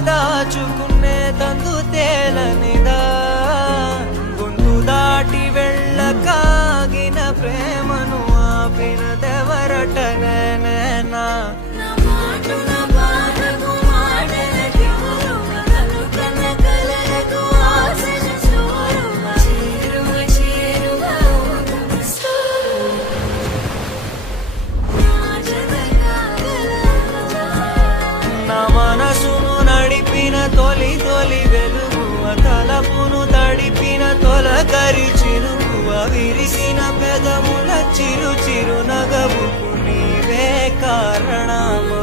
దాచుకునే తందు తేలనిదా గొంతు దాటి వెళ్ళకాగిన ప్రేమను ఆపినదెవరటనేనా మనసును నడిపిన తొలి తొలి వెలుగు తలపును తడిపిన తొలకరి చిరుకువ విరిసిన పెదముల చిరు చిరు నగవుకు నీవే కారణమా